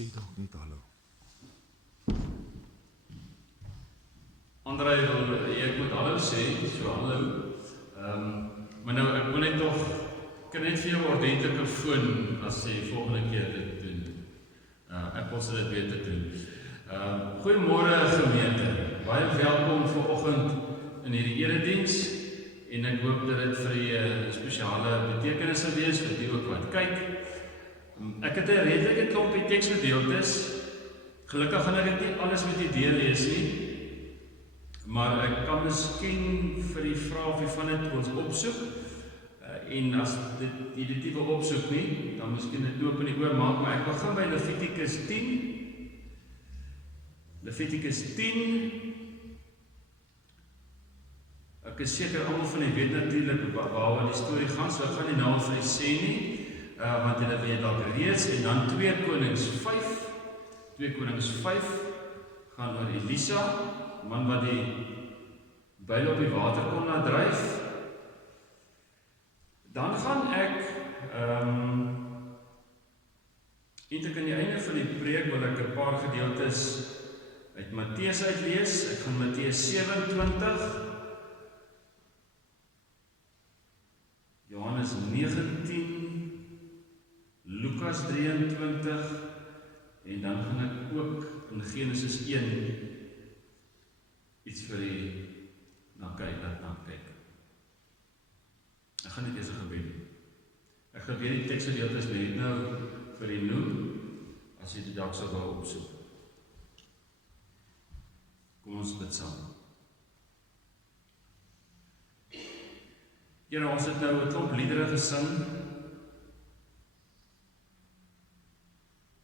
sê dalk net hallo. André, ek moet hallo sê, so hallo. Maar nou, ek wil net toch, kan net vir jou ordentlike foon, as jy volgende keer dit doen. Ek wil dit weer te doen. Goeiemôre gemeente, baie welkom vanoggend in hierdie erediens, en ek hoop dat dit vir die spesiale betekenis sal wees, vir die ook wat kyk. Ek het 'n redelike klompie teksgedeeltes, gelukkig gaan ek nie alles met die deel lees nie, maar ek kan miskien vir die vraag of jy van dit ons opsoek, en as jy dit nie wil opsoek nie, dan miskien dit loop in die oor maak, maar ek begin by Levitikus 10. Levitikus 10. Ek is seker almal van die weet natuurlik waaroor die storie gaan, so ek gaan nie nou vir jy sê nie, want julle weet dalk reeds, en dan 2 Konings 5. 2 Konings 5 gaan oor Elisa, man wat die byl op die water kon laat dryf. Dan gaan ek eintlik aan die einde van die preek wil ek 'n paar gedeeltes uit Matteus uitlees. Ek gaan Matteus 27, Johannes 19, Lukas 23, en dan gaan ek ook in Genesis 1 iets vir die laat kyk. Ek gaan net eers 'n gebed doen. Ek gaan weer die teksgedeeltes net nou vir die noem, as jy dit dalk sou wou opsoek. Kom ons bid saam. Here, ons het nou 'n klomp liedere gesing.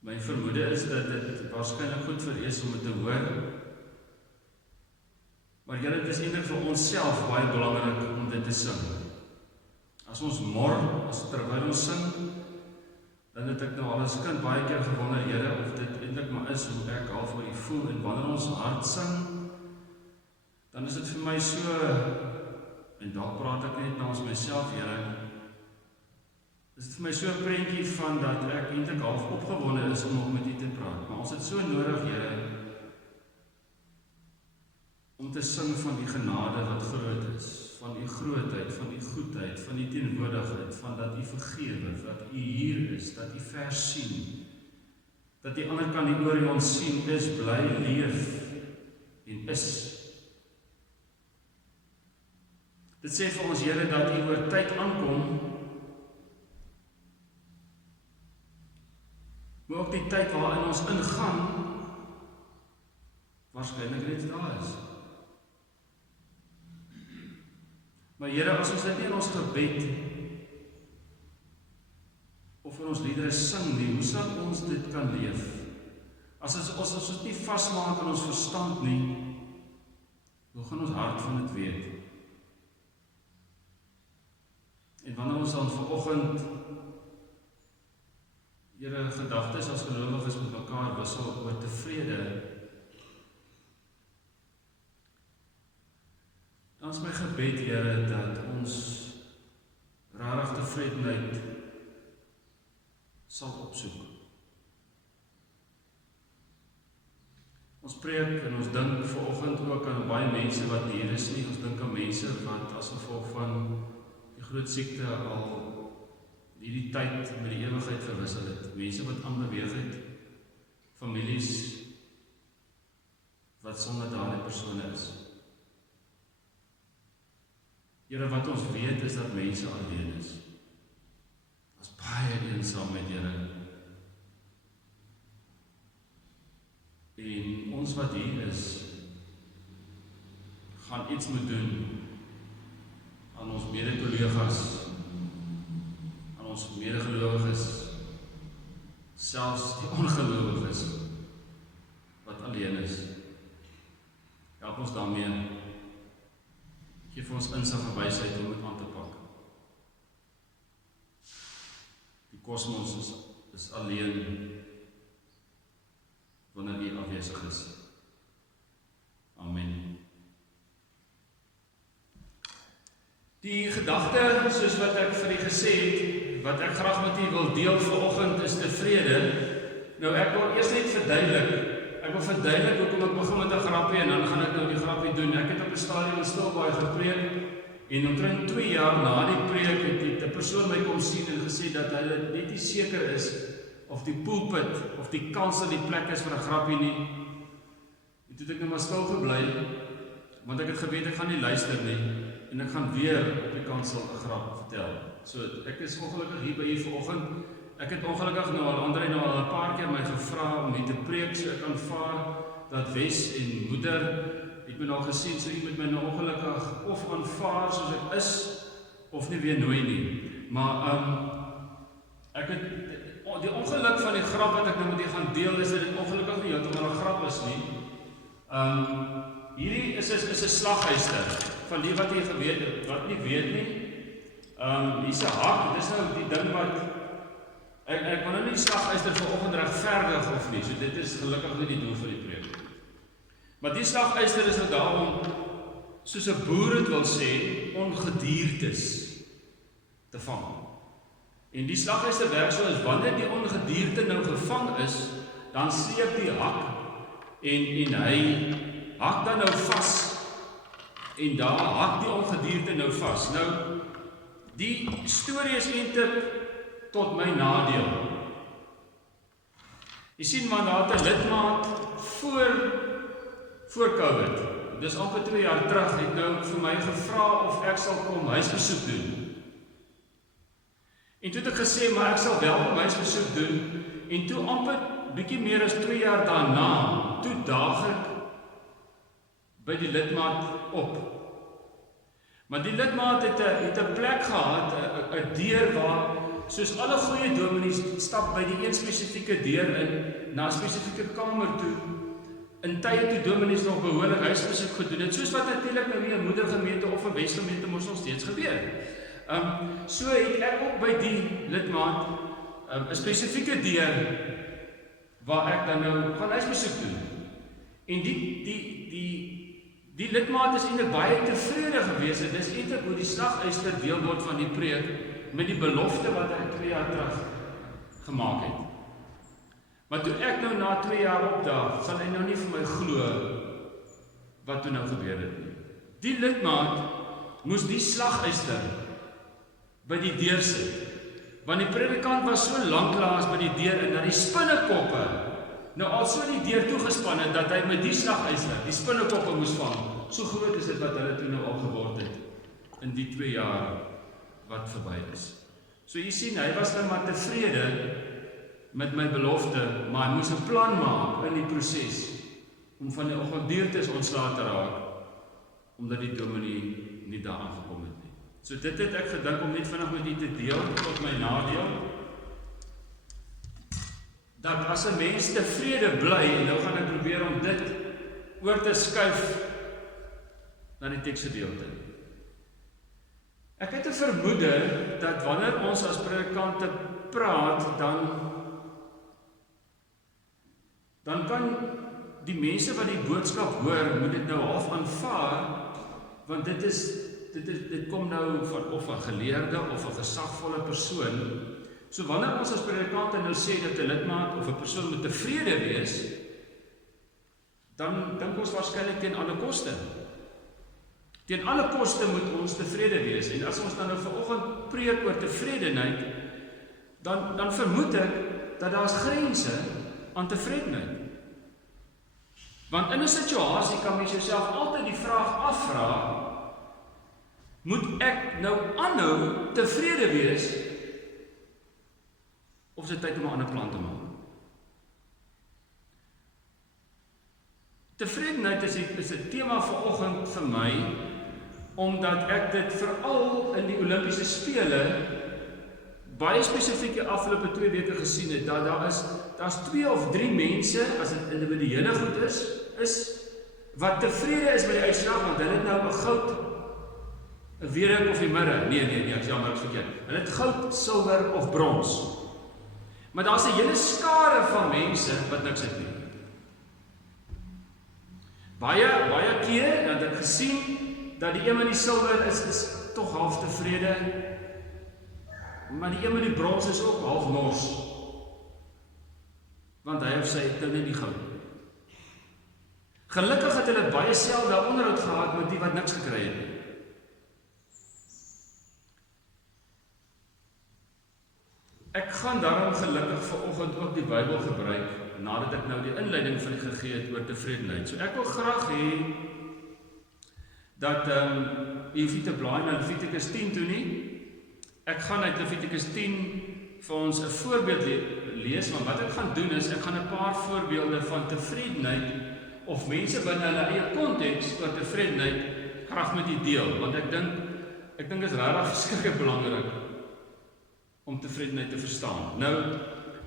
My vermoede is dat dit waarskynlik goed vir is om dit te hoor. Maar Here, dit is eintlik vir onsself baie belangrik om dit te sing. As ons mor, terwyl ons sing, dan het ek nou al as kind baie keer gewonder, Here, of dit eintlik maar is hoe ek half oor U voel, en wanneer ons hart sing, dan is dit vir my so, en dalk praat ek net namens myself, Here, is dit vir my so 'n prentjie van dat ek eintlik half opgewonde is om ook met U te praat, maar ons het so nodig, Here, om te sing van die genade wat groot is, van U grootheid, van U goedheid, van U teenwoordigheid, van dat U vergewe, dat U hier is, dat U vers sien, dat die ander kan die oor ons sien, is, bly, leef, en is. Dit sê vir ons, Here, dat U oor tyd aankom, maar ook die tyd waarin ons ingaan, waarskynlik reeds daar is. Maar Here, as ons dit nie in ons gebed of in ons liedere sing nie, hoe sal ons dit kan leef? As ons dit nie vasmaak in ons verstand nie, hoe gaan ons hart van dit weet? En wanneer ons dan vanoggend, Here, gedagtes as gelowiges met mekaar wissel oor tevrede, dan is my gebed, Here, dat ons rarig tevredenheid sal opsoek. Ons preek en ons dink vanoggend ook aan baie mense wat hier is nie. Ons dink aan mense wat as gevolg van die groot siekte al hierdie tyd met die ewigheid verwissel het. Mense wat aanbeweeg het, families wat sonder daardie persone is. Here, wat ons weet is dat mense alleen is. Ons baie eensaamheid, Here. En ons wat hier is, gaan iets moet doen aan ons mede-kollegas, aan ons medegelowiges, selfs die ongelowiges wat alleen is. Help ons daarmee. Geef ons insig en wysheid om dit aan te pak. Die kosmos is alleen wanneer U afwesig is. Amen. Die gedagte, soos wat ek vir U gesê het, wat ek graag met U wil deel vanoggend, is tevrede. Nou ek wil eers verduidelik. Ek wil verduidelik hoekom ek begin met 'n grappie en dan gaan ek nou die grappie doen. Ek het op 'n stadium in Stilbaai gepreek en omtrent 2 jaar na die preek het 'n persoon my kom sien en gesê dat hulle net nie seker is of die pulpit of die kansel die plek is vir 'n grappie nie. En toe het ek nou maar stil gebly, want ek het geweet ek gaan nie luister nie en ek gaan weer op die kansel 'n grap vertel. So ek is ongelukkig hier by u vanoggend. Ek het ongelukkig nou al André nou al 'n paar keer my gevra om hier te preek, so ek aanvaar dat Wes en moeder het my nou gesien, so u moet my nou ongelukkig of aanvaar soos ek is of nie weer nooi nie. Maar ek het die ongeluk van die grap wat ek nou met u gaan deel is dat dit ongelukkig nie heeltemal 'n grap is nie. Hierdie is 'n slaghuister van die wat jy geweet het, wat nie weet nie. Hier's 'n hak, dis nou die ding wat ek kan nou nie slaghuister vanoggend regverdig of nie, so dit is gelukkig nie die doel van die preek. Maar die slaghuister is nou daar om, soos 'n boer dit wil sê, ongediertes te vang. En die slaghuister werk so as wanneer die ongedierte nou gevang is, dan sleep die hak en hy hak dan nou vas en daar hak die ongedierte nou vas. Nou, die storie is eintlik tot my nadeel. Jy sien man, daar het 'n lidmaat voor COVID, dis amper 2 jaar terug, het nou vir my gevra of ek sal kom huisbesoek doen. En toe het ek gesê, maar ek sal wel kom huisbesoek doen, en toe amper bietjie meer as 2 jaar daarna, toe daag ek by die lidmaat op. Maar die lidmaat het 'n plek gehad, 'n deur waar, soos alle goeie dominees stap by die een spesifieke deur in, na 'n spesifieke kamer toe, in tye toe dominees nog behoorlik huisbesoek gedoen het, soos wat natuurlik nou nie 'n moedergemeente of 'n Wesgemeente mos nog steeds gebeur. So het ek ook by die lidmaat 'n spesifieke deur waar ek dan nou gaan huisbesoek doen. En die lidmaat is eintlik baie tevrede gewees en dis eintlik hoe die slaghuister deel word van die preek met die belofte wat hy 2 jaar terug gemaak het. Maar toe ek nou na 2 jaar opdaag, sal hy nou nie vir my glo wat toe nou gebeur het nie. Die lidmaat moes die slaghuister by die deur sit, want die predikant was so lanklaas by die deur en dat die spinnekoppe nou al so die deur toegespan het, dat hy met die slaghuister die spinnekoppe moes vang. So groot is dit wat hulle toe nou al geword het, in die 2 jaar wat verby is. So jy sien, hy was nou maar tevrede met my belofte, maar hy moes 'n plan maak in die proses, om van die ongediertes ontslae te raak, omdat die dominee nie daar aangekom het nie. So dit het ek gedink om net vinnig met u te deel, tot my nadeel, dat as 'n mens tevrede bly, en nou gaan ek probeer om dit oor te skuif na die teksgedeelte. Ek het 'n vermoede dat wanneer ons as predikante praat, dan kan die mense wat die boodskap hoor, moet dit nou half aanvaar, want dit kom nou van of 'n geleerde of 'n gesagvolle persoon. So wanneer ons as predikante nou sê dat 'n lidmaat of 'n persoon moet tevrede wees, dan dink ons waarskynlik teen alle koste. Teen alle koste moet ons tevrede wees. En as ons dan nou vanoggend preek oor tevredenheid, dan vermoed ek dat daar's grense aan tevredenheid. Want in 'n situasie kan mens jouself altyd die vraag afvra, moet ek nou aanhou tevrede wees, of is dit tyd om 'n ander plan te maak? Tevredenheid is 'n tema vanoggend vir my, omdat ek dit veral in die Olimpiese Spele baie spesifiek die afgelope 2 weke gesien het, dat daar's 2 of 3 mense, as dit individuele goed is wat tevrede is met die uitslag, want hulle het nou 'n goud, 'n weerhik of die mirre, nee, ek jammer, ek verkeerd, hulle het goud, silwer of brons. Maar daar's 'n hele skare van mense wat niks het nie. Baie keer dat ek gesien dat die een met die silwer is tog half tevrede, maar die een met die brons is ook half nors. want hy of sy het nou net nie gehou nie. Gelukkig het hulle baie selde onderhoud gehad met die wat niks gekry het nie. Ek gaan daarom gelukkig vanoggend ook die Bybel gebruik, nadat ek nou die inleiding van die gegee het oor tevredenheid. So ek wil graag hê, dat, jy hoef nie te blaai na Levitikus 10 toe nie. Ek gaan uit Levitikus 10 vir ons 'n voorbeeld lees, maar wat ek gaan doen is, ek gaan 'n paar voorbeelde van tevredenheid, of mense binne hulle eie konteks oor tevredenheid, graag met u deel, want ek dink is regtig verskriklik belangrik, om tevredenheid te verstaan. Nou,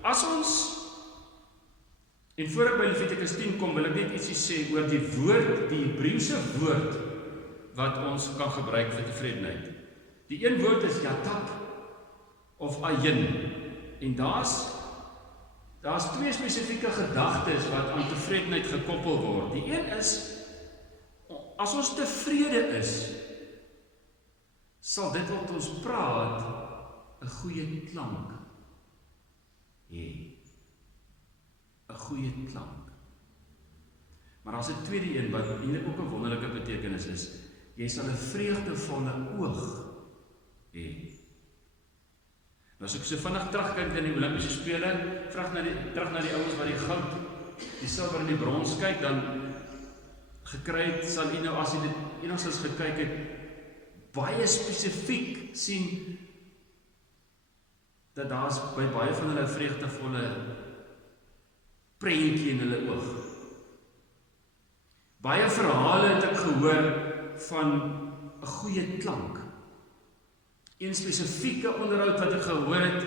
as ons, en voor ek by Levitikus 10 kom, wil ek net ietsie sê oor die woord, die Hebreëse woord, wat ons kan gebruik vir tevredenheid. Die een woord is yatab, of ayin, en daar's twee spesifieke gedagtes wat aan tevredenheid gekoppel word. Die een is, as ons tevrede is, sal dit wat ons praat, 'n goeie klank hê. 'n goeie klank. Maar daar's 'n tweede een wat eintlik ook 'n wonderlike betekenis is. Jy sal 'n vreugdevolle oog hê. Nou as ek so vinnig terugkyk in die Olimpiese spele, terug na die ouens wat die goud, die silwer en die brons kyk, dan gekry het, sal jy nou as jy dit enigstens gekyk het, baie spesifiek sien dat daar's by baie van hulle vreugdevolle prentjie in hulle oog. Baie verhale het ek gehoor van 'n goeie klank. Een spesifieke onderhoud wat ek gehoor het,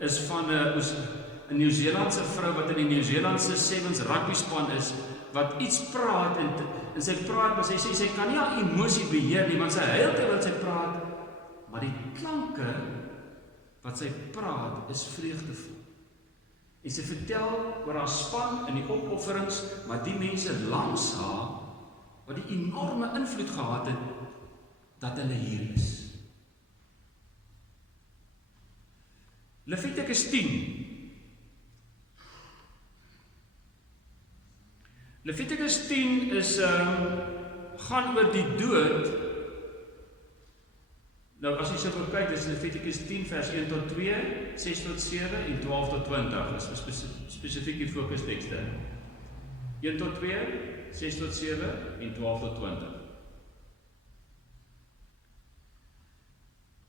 is van 'n Nieu-Seelandse vrou wat in die Nieu-Seelandse Sevens rugby span is, wat iets praat, en sy praat, maar sy sê, sy kan nie haar emosie beheer nie, want sy huil terwyl sy praat, maar die klanke wat sy praat, is vreugdevol. En sy vertel oor haar span in die opofferings, maar die mense langs haar, wat die enorme invloed gehad het, dat hulle hier is. Levitikus 10. Levitikus 10 is, gaan oor die dood. Nou, as jy so wil kyk, dis Levitikus 10 vers 1 tot 2, 6 tot 7 en 12 tot 20. Dis spesifiek die fokustekste. 1 tot 2, 6 tot 7 en 12 tot 20.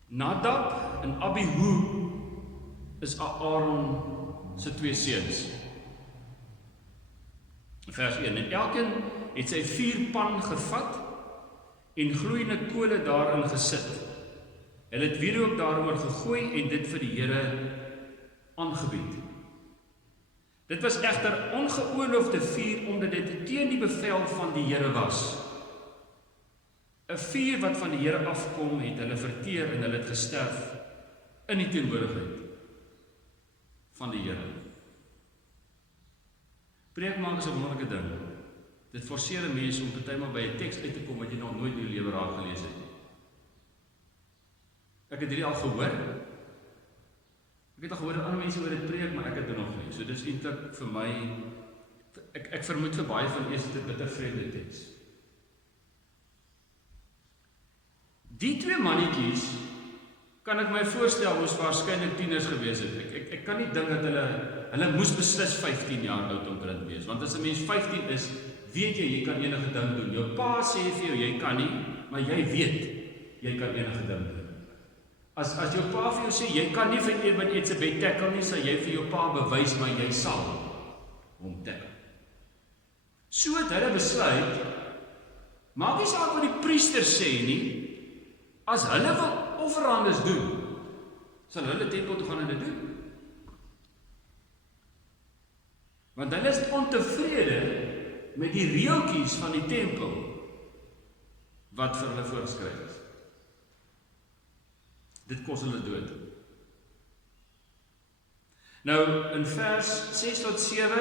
Nadab en Abihu is Aaron se twee seuns. Vers 1. En elkeen het sy vuurpan gevat en gloeiende kole daarin gesit. Hulle het wierook daaroor gegooi en dit vir die Here aangebied. Dit was egter ongeoorloofde vuur, omdat dit teen die bevel van die Here was. 'n Vuur wat van die Here afkom, het hulle verteer en hulle het gesterf in die teenwoordigheid van die Here. Preek maak is 'n wonderlike ding. Dit forceer 'n mens om partymal by 'n teks uit te kom wat jy nog nooit in jou lewe raak gelees het nie. Ek het hierdie al gehoor. Ek het al gehoor dat ander mense oor dit preek, maar ek het dit nog nie. So dis eintlik vir my, ek vermoed vir baie van eers dit 'n bitter vreemde teks. Die twee mannetjies, kan ek my voorstel, moes waarskynlik tieners gewees het. Ek kan nie dink dat hulle moes beslis 15 jaar oud omtrent wees, want as 'n mens 15 is, weet jy kan enige ding doen. Jou pa sê vir jou, jy kan nie, maar jy weet, jy kan enige ding doen. As jou pa vir jou sê, jy kan nie vir iemand iets by tackle nie, sal jy vir jou pa bewys, maar jy sal hom tackle. So het hulle besluit, maak nie saak wat die priester sê nie, as hulle wil offerhandes doen, sal hulle tempel toe gaan en dit doen. Want hulle is ontevrede met die reeltjies van die tempel wat vir hulle voorgeskryf is. Dit kos hulle dood. Nou, in vers 6 tot 7,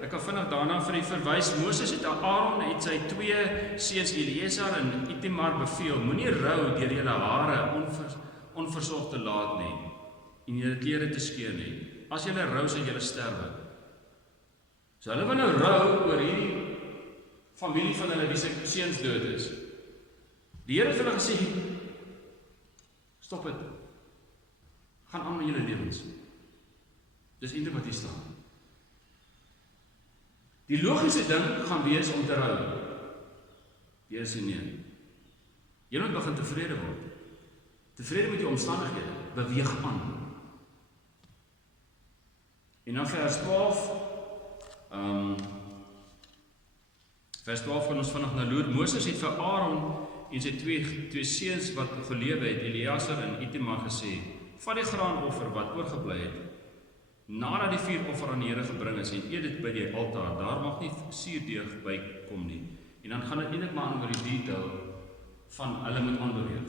ek kan vinnig daarna vir die verwys, Moses het Aaron het sy twee seuns Eleazar en Itamar beveel, moenie rou deur julle hare onversorg te laat nie, en julle klere te skeur nie. As julle rou, sal julle sterwe. So hulle wil nou rou oor hierdie familie van hulle wie se seuns dood is. Die Here het hulle gesê, stop dit. Gaan aan met julle lewens. Dis eintlik wat hier staan. Die logiese ding gaan wees om te rou. Die Here sê nee. Jy moet begin tevrede word. Tevrede met die omstandighede. Beweeg aan. En dan vers 12. Vers 12 gaan ons vanaf na loer. Moses het vir Aaron en sy twee seuns wat gelewe het, Eleazar en Itamar gesê, vat die graanoffer wat oorgebly het, nadat die vuuroffer aan die Here gebring is, en eet dit by die altaar. Daar mag nie suurdeeg by kom nie. En dan gaan dit eintlik maar aan oor die detail van hulle moet aanbeweeg.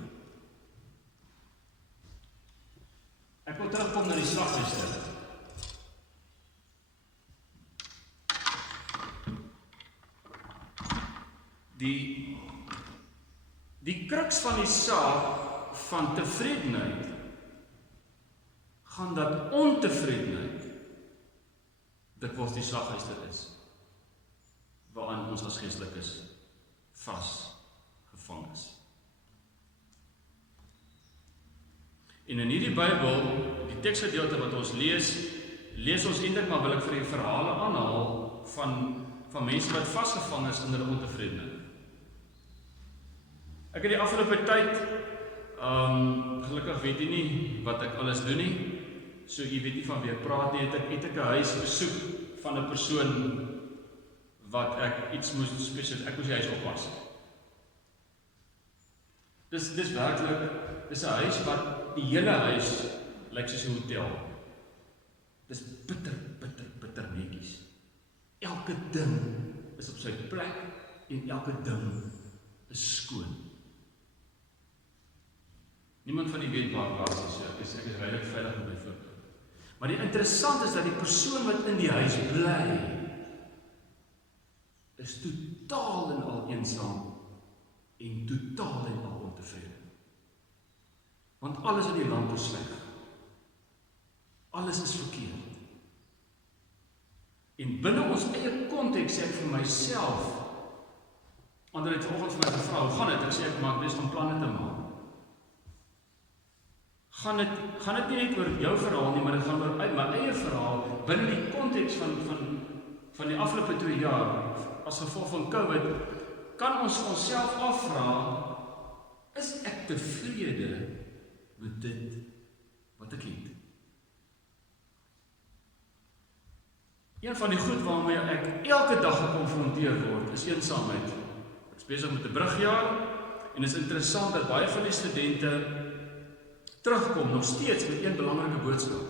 Ek wil terugkom na die slaghuis. Die kruks van die saak van tevredenheid gaan dat ontevredenheid dikwels die slaghuis is waaraan ons as geestelikes vasgevang is. En in hierdie Bybel, die teksgedeelte wat ons lees ons eintlik maar wil ek vir die verhale aanhaal van mense wat vasgevang is in hulle ontevredenheid. Ek het die afgelope tyd, gelukkig weet jy nie wat ek alles doen nie, so jy weet nie van wie ek praat nie, het ek 'n huis besoek van 'n persoon wat ek iets moes spesiaal, ek moes die huis oppas. Dis werklik, dis 'n huis wat die hele huis lyk soos 'n hotel. Dis bitter netjies. Elke ding is op sy plek en elke ding is skoon. Niemand van die weet waar plaas is, ek is regtig veilig met my voet. Maar die interessant is dat die persoon wat in die huis bly, is totaal en al eensaam en totaal en al ontevrede. Want alles in die land is sleg. Alles is verkeerd. En binne ons eie konteks sê ek vir myself, want het vanoggend vir my gevra, hoe gaan dit? Ek sê ek maak bes om planne te maak. Gaan dit nie net oor jou verhaal nie, maar dit gaan oor my eie verhaal binne die konteks van die afgelope 2 jaar as gevolg van COVID, kan ons onsself afvra, is ek tevrede met dit wat ek het? Een van die goed waarmee ek elke dag gekonfronteer word, is eensaamheid. Ek is besig met 'n brugjaar en is interessant dat baie van die studente terugkom nog steeds met een belangrike boodskap.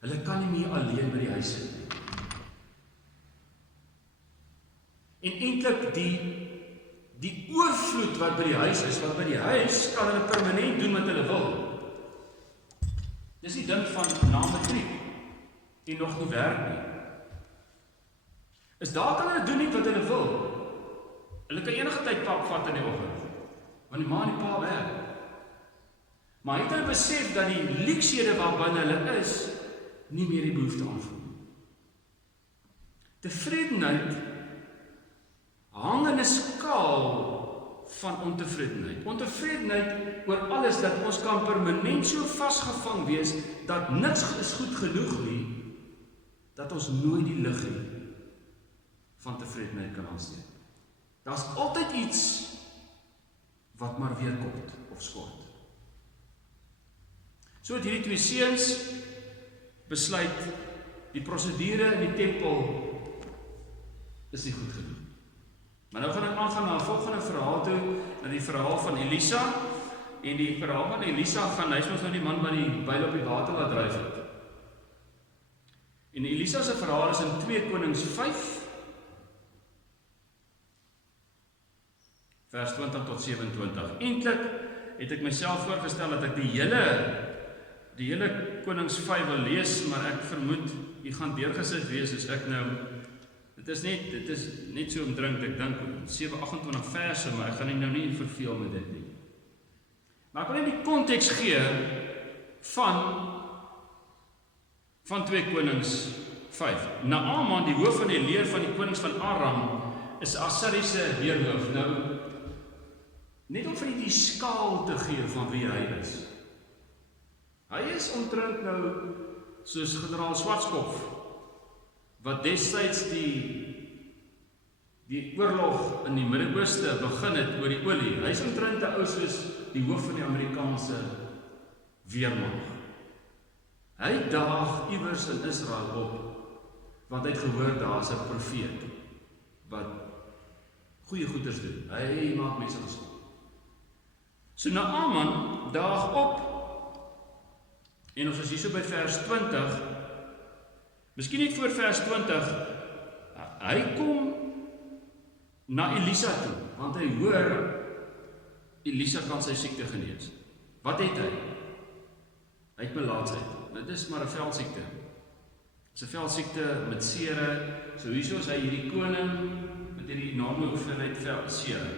Hulle kan nie meer alleen by die huis sit nie. En eintlik die oorvloed wat by die huis is, wat by die huis kan hulle permanent doen wat hulle wil. Dis die ding van na matriek en nog nie werk nie. Is daar kan hulle doen nie wat hulle wil. Hulle kan enige tyd pap vat in die oggend, want die ma en die pa werk. Maar het hulle besef dat die luksehede waarbinne hulle is, nie meer die behoefte aanvoel. Tevredenheid hang in 'n skaal van ontevredenheid. Ontevredenheid oor alles dat ons kan permanent so vasgevang wees, dat niks is goed genoeg nie, dat ons nooit die lig het van tevredenheid kan aansteek. Daar's altyd iets wat maar weer kort of skort. So het hierdie 2 seuns besluit, die prosedure in die tempel is nie goed genoeg. Maar nou gaan ek aangaan na 'n volgende verhaal toe, na die verhaal van Elisa. En die verhaal van Elisa gaan, hy is mos nou die man wat die byl op die water laat dryf het. En Elisa se verhaal is in 2 Konings 5, vers 20 tot 27. Eintlik het ek myself voorgestel dat ek die hele Konings 5 wil lees, maar ek vermoed jy gaan deurgesit wees as ek nou. Dit is net so omdrink, ek dink 7-28 verse, maar ek gaan nou nie verveel met dit nie. Maar ek wil net die konteks gee van 2 Konings 5. Naaman, die hoof van die leer van die konings van Aram, is Assiriese weerhoof. Nou, net om vir die skaal te gee van wie hy is. Hy is omtrent nou soos generaal Swartkop, wat destyds die oorlog in die Midde-Ooste begin het oor die olie. Hy is omtrent te ou soos die hoof van die Amerikaanse weermag. Hy daag iewers in Israel op, want hy het gehoor daar is 'n profeet wat goeie goeders doen. Hy maak mense gesond. So Naaman daag op, en ons is hier so by vers 20, miskien net voor vers 20, hy kom na Elisa toe, want hy hoor Elisa kan sy siekte genees. Wat het hy? Hy het melaatsheid. Dit is maar 'n veldsiekte. Dit is 'n veldsiekte met sere. So hierso is hy hierdie koning met hierdie enorme hoeveelheid sere.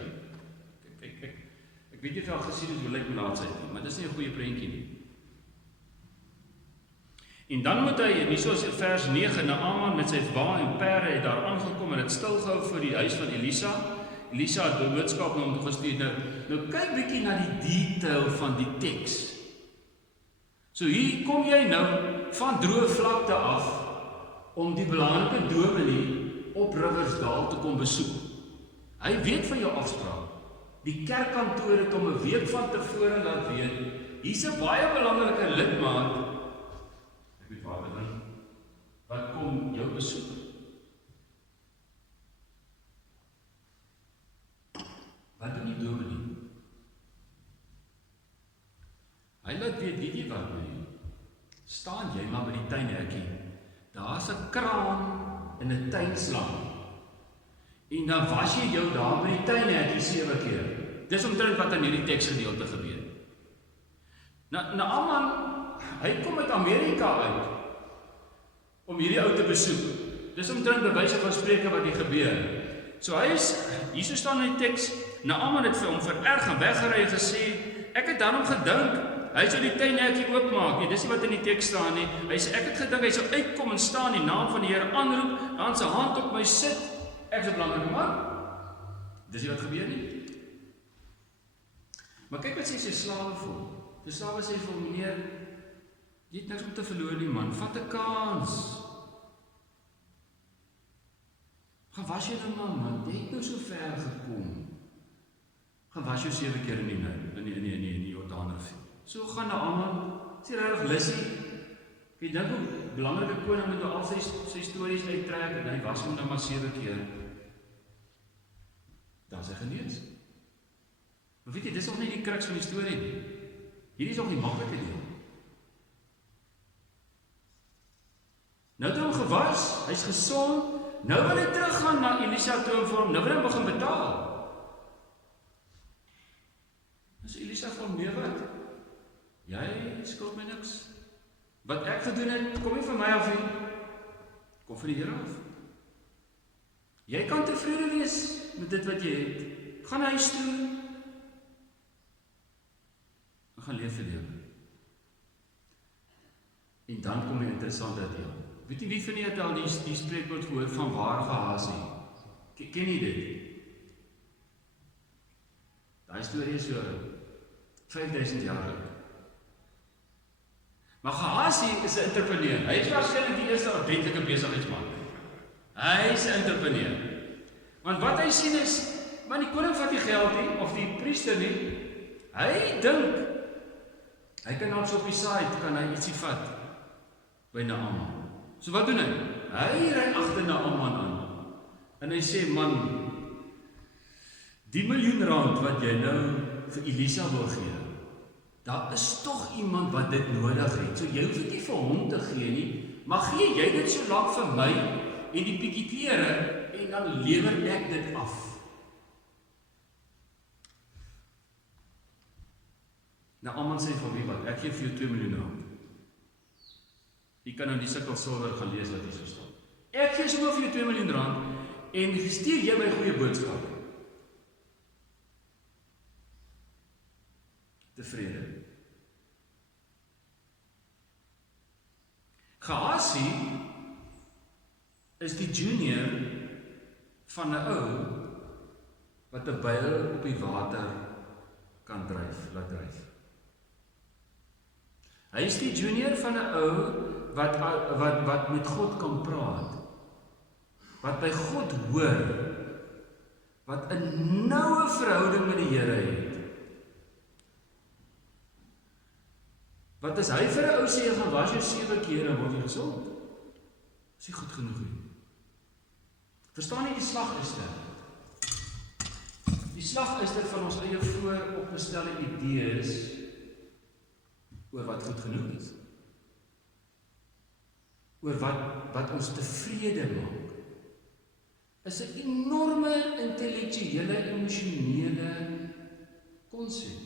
Ek weet nie of jy al gesien het hoe lyk melaatsheid nie, maar dit is nie 'n goeie prentjie nie. En dan moet hy, en hierso is vers 9, Naaman met sy wa en perde het daar aangekom en het stilgehou voor die huis van Elisa. Elisa het 'n boodskap na hom toe gestuur. Nou kyk bietjie na die detail van die teks. So hier kom jy nou van droë vlakte af om die belangrike dominee op Riversdal te kom besoek. Hy weet van jou afspraak. Die kerkkantoor het hom 'n week van tevore laat weet, hier's 'n baie belangrike lidmaat, ek weet waar dit is, wat kom jou besoek. Wat doen die dominee? Hy laat weet jy wat doen. Staan jy maar by die tuinhekkie. Daar's 'n kraan in 'n tuinslang. En dan was jy jou daar by die tuinhekkie 7 keer. Dis omtrent wat in hierdie teksgedeelte gebeur. Naaman, hy kom uit Amerika uit om hierdie ou te besoek. Dis omtrent bewyse van Spreuke wat hier gebeur. So hy is, hierso staan in die teks, Naaman het vir hom vererg en weggery en gesê, ek het daarom gedink, hy sou die tuinhekkie oopmaak nie, dis nie wat in die teks staan nie. Hy sê, ek het gedink, hy sou uitkom en staan, die naam van die Here aanroep, dan sy hand op my sit, ek is 'n belangrike man. Dis nie wat gebeur nie. Maar kyk wat sê sy slawe vir hom. Die slawe sê vir hom, meneer, jy het niks om te verloor nie man, vat 'n kans. Gaan was jy nou man, jy het nou so ver gekom. Gaan was jou 7 keer in die Jordaanrivier. So gaan Naaman, sê regtig Lissie, jy dink hoe belangrike koning moet nou al sy stories uittrek, en hy was hom nou maar 7 keer. Dan is hy genees. Maar weet jy, dis nog nie die kruks van die storie nie. Hierdie is nog die maklike deel. Nou het hy hom gewas, hy is gesond, nou wil hy teruggaan na Elisa toe vir hom, nou wil hy begin betaal. Dus Elisa van nee wat? Jy skuld my niks. Wat ek gedoen het, kom nie van my af nie. Kom van die Here af. Jy kan tevrede wees met dit wat jy het. Gaan huis toe. En gaan leef vir lewe. En dan kom die interessante deel. Weet jy wie van julle het al die spreekwoord gehoor van waar Gehasie? Ken jy dit? Daai storie is so 5000 jaar oud. Maar Gehasie is 'n entrepreneur. Hy is waarskynlik die eerste ordentlike besigheidsman. Hy is 'n entrepreneur. Want wat hy sien is, maar die koning vat nie geld nie, of die priester nie. Hy dink, hy kan ons op die site, kan hy ietsie vat by Naaman. So wat doen hy? Hy ry agter Naaman aan. En hy sê, man, die R1 miljoen wat jy nou vir Elisa wil gee, daar is tog iemand wat dit nodig het. So jy hoef dit nie vir hom te gee nie, maar gee jy dit so lank vir my en die bietjie klere en dan lewer ek dit af. Naaman sê van wie wat? Ek gee vir jou R2 miljoen. Jy kan nou die sikkel silwer gaan lees wat hier so staan. Ek gee sommer vir jou R2 miljoen en stuur jy my goeie boodskap. Tevrede. Gehasie is die junior van 'n ou wat 'n byl op die water kan laat dryf. Hy is die junior van 'n ou wat met God kan praat, wat by God hoor, wat 'n noue verhouding met die Here het. Wat as hy vir 'n ou sê, jy gaan was jou 7 keer en word jy gesond? Is nie goed genoeg nie. Verstaan jy die slaguister? Die slaguister van ons eie vooropgestelde idees oor wat goed genoeg is. Oor wat ons tevrede maak. Is 'n enorme intellektuele, emosionele konsep.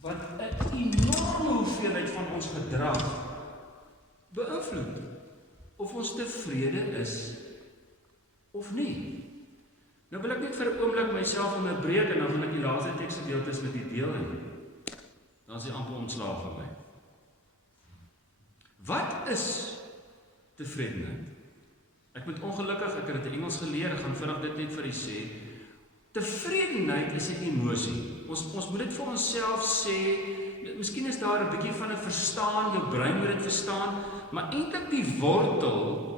Wat 'n enorme hoeveelheid van ons gedrag beïnvloed. Of ons tevrede is of nie. Nou wil ek net vir 'n oomblik myself onderbreek en dan gaan ek die laaste teksgedeeltes met u deel en dan is hy amper ontslae van my. Wat is tevredenheid? Ek moet ongelukkig, ek het dit in Engels geleer, ek gaan vinnig dit net vir u sê. Tevredenheid is 'n emosie. Ons moet dit vir onsself sê. Miskien is daar 'n bietjie van 'n verstaan, jou brein moet dit verstaan, maar eintlik die wortel,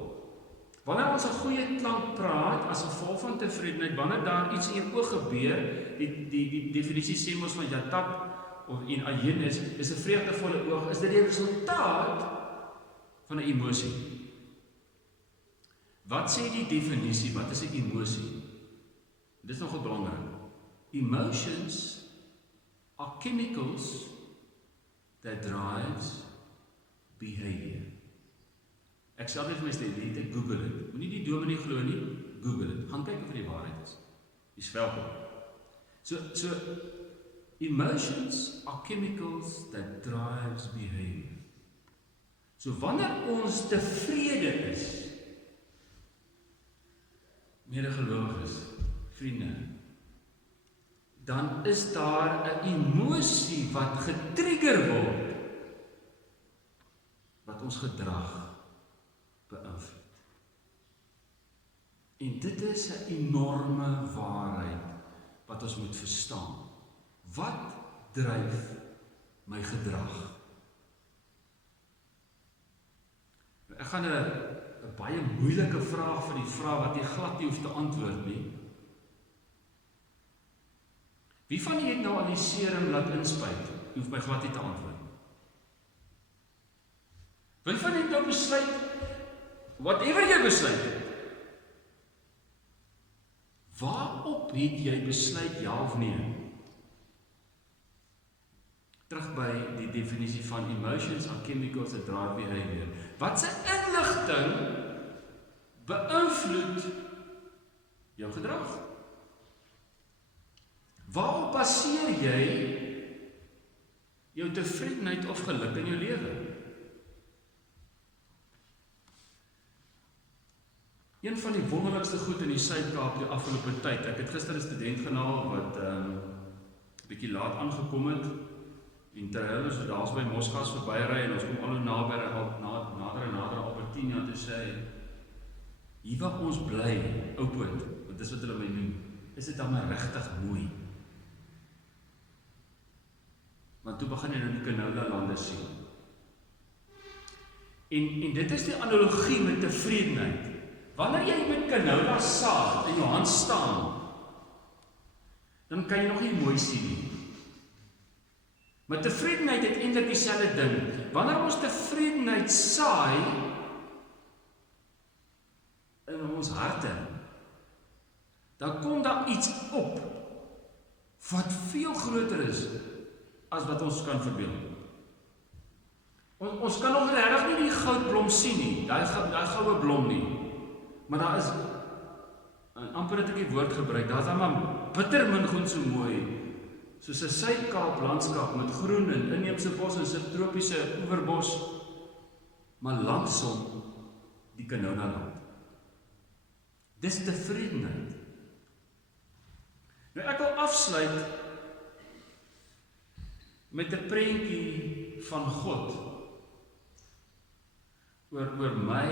wanneer ons 'n goeie klank praat as gevolg van tevredenheid, wanneer daar iets in jou oog gebeur, die definisie sê mos van yatat of in ayin is 'n vreugdevolle oog, is dit die resultaat van 'n emosie. Wat sê die definisie? Wat is 'n emosie? Dit is nogal belangrik. Emotions are chemicals that drives behavior. Ek sal dit vir my sê, Google dit. Moenie die dominee glo nie, Google dit. Gaan kyk of dit die waarheid is. Dis welkom. So emotions are chemicals that drives behavior. So wanneer ons tevrede is, medegelowiges, vriende, dan is daar 'n emosie wat getrigger word, wat ons gedrag beïnvloed. En dit is 'n enorme waarheid wat ons moet verstaan. Wat dryf my gedrag? Ek gaan 'n baie moeilike vraag van die vraag wat jy glad nie hoef te antwoord nie. Wie van julle het nou al die serum laat inspuit? Jy hoef my glad nie te antwoord. Wie van julle het nou besluit, whatever jy besluit het, waarop het jy besluit ja of nee? Terug by die definisie van emotions are chemicals that drive behavior. Wat se inligting beïnvloed jou gedrag? Waarop baseer jy jou tevredenheid of geluk in jou lewe? Een van die wonderlikste goed in die Suid-Kaap die afgelope tyd. Ek het gister 'n student genaal wat bietjie laat aangekom het. En terwyl ons daar's by Moskas verbyry en ons kom al hoe nader en nader Albertina toe sê, hier waar ons bly, Oupoort, want dis wat hulle my noem, is dit dan maar regtig mooi. Want toe begin jy nou die canola lande sien. En dit is die analogie met tevredenheid. Wanneer jy met canola saad in jou hand staan, dan kan jy nog nie mooi sien nie. Maar tevredenheid het eintlik dieselfde ding. Wanneer ons tevredenheid saai in ons harte, dan kom daar iets op wat veel groter is as wat ons kan verbeel. Ons kan nog regtig nie die goudblom sien nie, daai goue blom nie. Maar daar is, amper het ek die woord gebruik, daar is dan maar bittermin goed so mooi, soos 'n Suid-Kaap landskap met groen en inheemse bos en subtropiese oeverbos, maar langsom die canola land. Dis tevredenheid. Nou ek wil afsluit met 'n prentjie van God oor my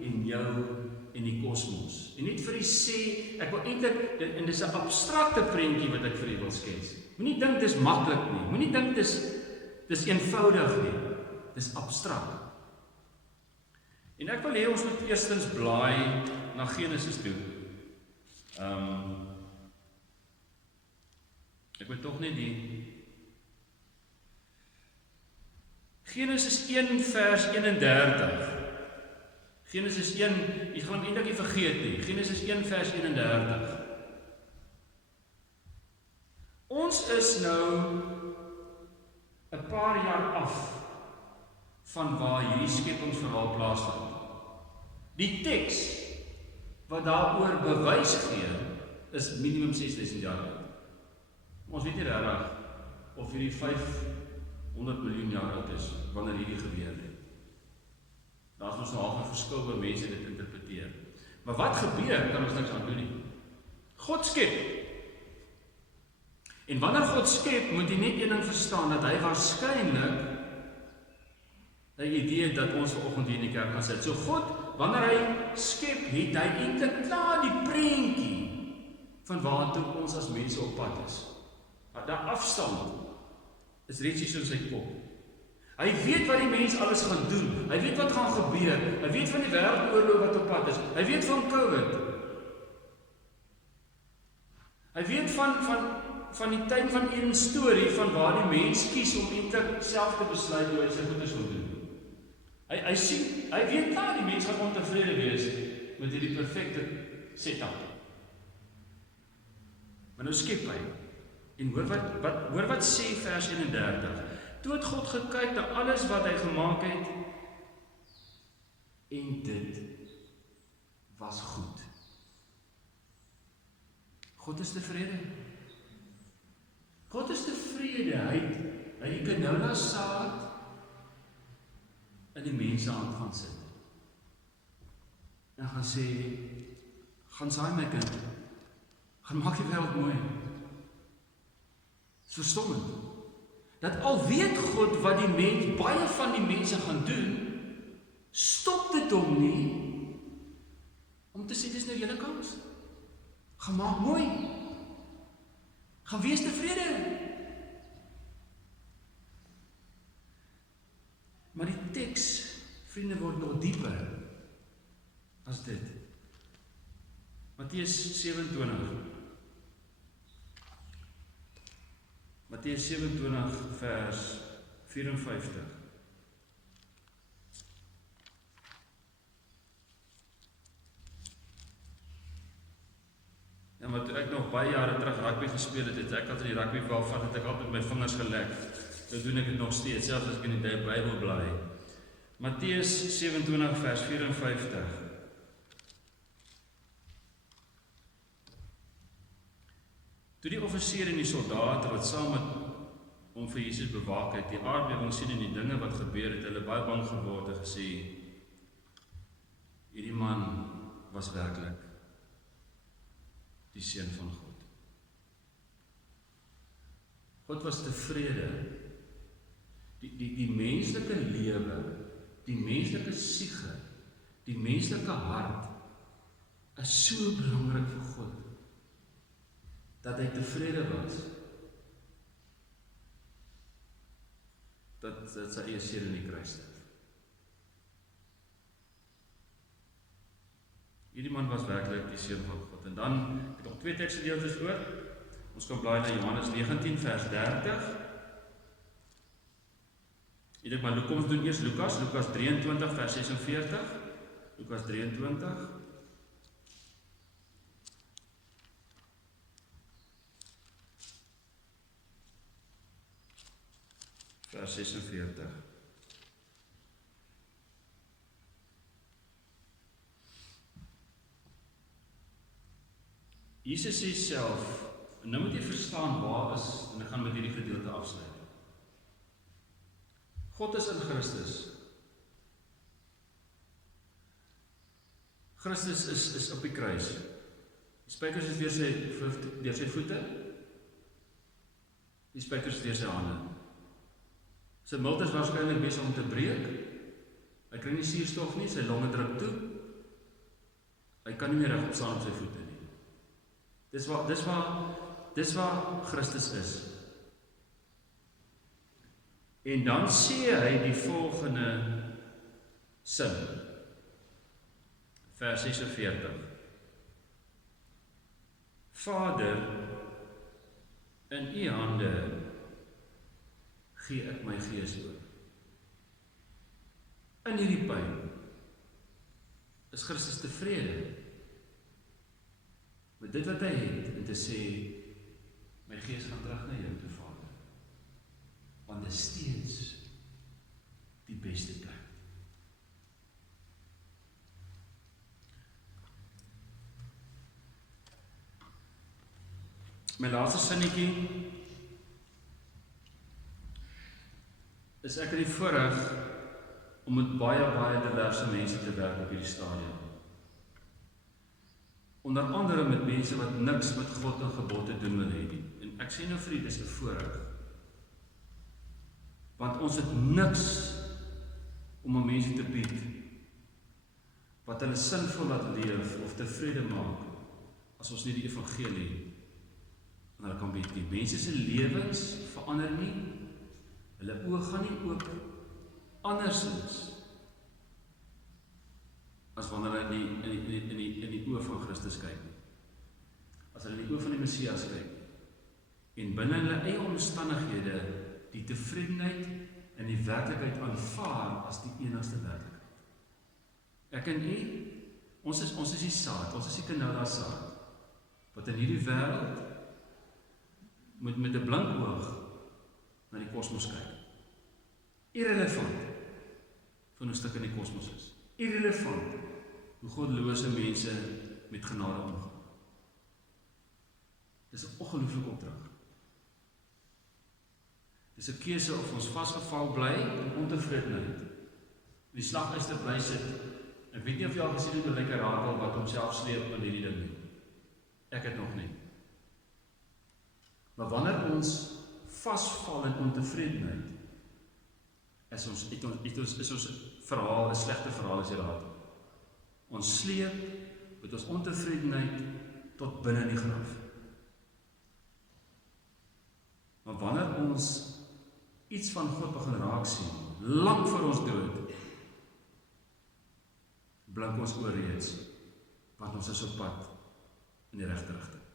en jou sê, ek wil eintlik, en dis 'n abstrakte prentjie wat ek vir u wil skets. Moenie dink dis maklik nie. Moenie dink dis eenvoudig nie. Dis abstrakt. En ek wil hê ons moet eerstens blaai na Genesis toe. Ek wil tog net die Genesis 1 vers 31. Genesis 1, jy gaan hom eintlik nie vergeet nie. Genesis 1 vers 31. Ons is nou 'n paar jaar af van waar hierdie skepingsverhaal plaasvind. Die teks wat daaroor bewys gee, is minimum 6000 jaar oud. Ons weet nie regtig of hierdie 500 miljoen jaar oud is wanneer hierdie gebeur het. Daar is ons nou half 'n verskil hoe mense dit interpreteer. Maar wat gebeur, kan ons niks aan doen nie. God skep. En wanneer God skep, moet jy net een ding verstaan, dat hy waarskynlik 'n idee dat ons vanoggend hier in die kerk gaan sit. So God, wanneer hy skep, het hy eintlik klaar die prentjie van waartoe ons as mense op pad is. Daar afstand is reeds hier in sy kop. Hy weet wat die mens alles gaan doen. Hy weet wat gaan gebeur. Hy weet van die wêreldoorlog wat op pad is. Hy weet van COVID. Hy weet van die tyd van een storie van waar die mens kies om eintlik self te besluit hoe hy sy goeders wil doen. Hy weet klaar die mens gaan ontevrede wees met hierdie perfekte setup. Maar nou skep hy. En hoor wat sê vers 31. Toe het God gekyk na alles wat hy gemaak het, en dit was goed. God is tevrede. God is tevrede. Hy het die canola saad in die mense hand gaan sit. En gaan sê, gaan saai my kind, gaan maak die wêreld mooi. Verstommend. Dat al weet God wat die mens, baie van die mense gaan doen, stop dit hom nie, om te sê, dis nou julle kans. Gaan maak mooi. Gaan wees tevrede. Maar die teks, vriende, word nog dieper as dit. Matteus 27. Matteus 27 vers 54. Ja, maar toe ek nog baie jare terug rugby gespeel het, ek altyd die rugbybal vat, het ek altyd my vingers gelek. Nou doen ek dit nog steeds, selfs as ek in die Bybel blaai. Matteus 27 vers 54. Toe die offisier en die soldate wat saam met hom vir Jesus bewaak het, die aardbewing sien en die dinge wat gebeur het, hulle baie bang geword en gesê, hierdie man was werklik die seun van God. God was tevrede. Die menslike lewe, die menslike siege, die menslike hart is so belangrik vir God, dat hy tevrede was, dat sy eie seun in die kruis sterf. Hierdie man was werklik die seun van God. En dan het nog 2 teksgedeeltes oor. Ons kan blaai na Johannes 19 vers 30. Maar kom ons doen eers Lukas 23 vers 46. Lukas 23. Vers 46. Jesus sê self, en nou moet jy verstaan waar is, en ek gaan met hierdie gedeelte afsluit. God is in Christus. Christus is op die kruis. Die spykers is deur sy voete. Die spykers is deur sy hande. Sy milt is waarskynlik besig om te breek. Hy kry nie suurstof nie, sy longe druk toe. Hy kan nie meer reg opstaan op sy voete. Dis waar Christus is. En dan sê hy die volgende sin. Vers 46. Vader, in u hande gee ek my gees oor. In hierdie pyn is Christus tevrede met dit wat hy het en te sê, my gees gaan terug na jou toe, Vader. Want dit is steeds die beste tyd. My laaste sinnetjie is ek het die voorreg om met baie diverse mense te werk op hierdie stadium. Onder andere met mense wat niks met God en gebod te doen wil hê nie. En ek sê nou vir u, dis 'n voorreg. Want ons het niks om aan mense te bied wat hulle sinvol laat leef of tevrede maak as ons nie die evangelie aan hulle kan bied nie. Mense se lewens verander nie, hulle oë gaan nie oop andersins as wanneer hulle in die oë van Christus kyk. As hulle in die oë van die Messias kyk en binne hulle eie omstandighede die tevredenheid en die werklikheid aanvaar as die enigste werklikheid. Ek en u, ons is die saad, ons is die canola saad wat in hierdie wêreld met 'n blink oog na die kosmos kyk. Irrelevant van hoe stuk in die kosmos is. Irrelevant hoe goddelose mense met genade omgaan. Dis 'n ongelooflike opdrag. Dis 'n keuse of ons vasgevall bly in ontevredenheid. Die slaguister bly sit. Ek weet nie of jy al gesien het hoe lyk 'n ratel wat homself sleep in hierdie ding nie. Ek het nog nie. Maar wanneer ons vasval in ontevredenheid, is ons verhaal 'n slegte verhaal as jy raad. Ons sleep met ons ontevredenheid tot binne in die graf. Maar wanneer ons iets van God begin raak sien, lank voor ons dood, blink ons oor reeds, want ons is op pad in die regte rigting.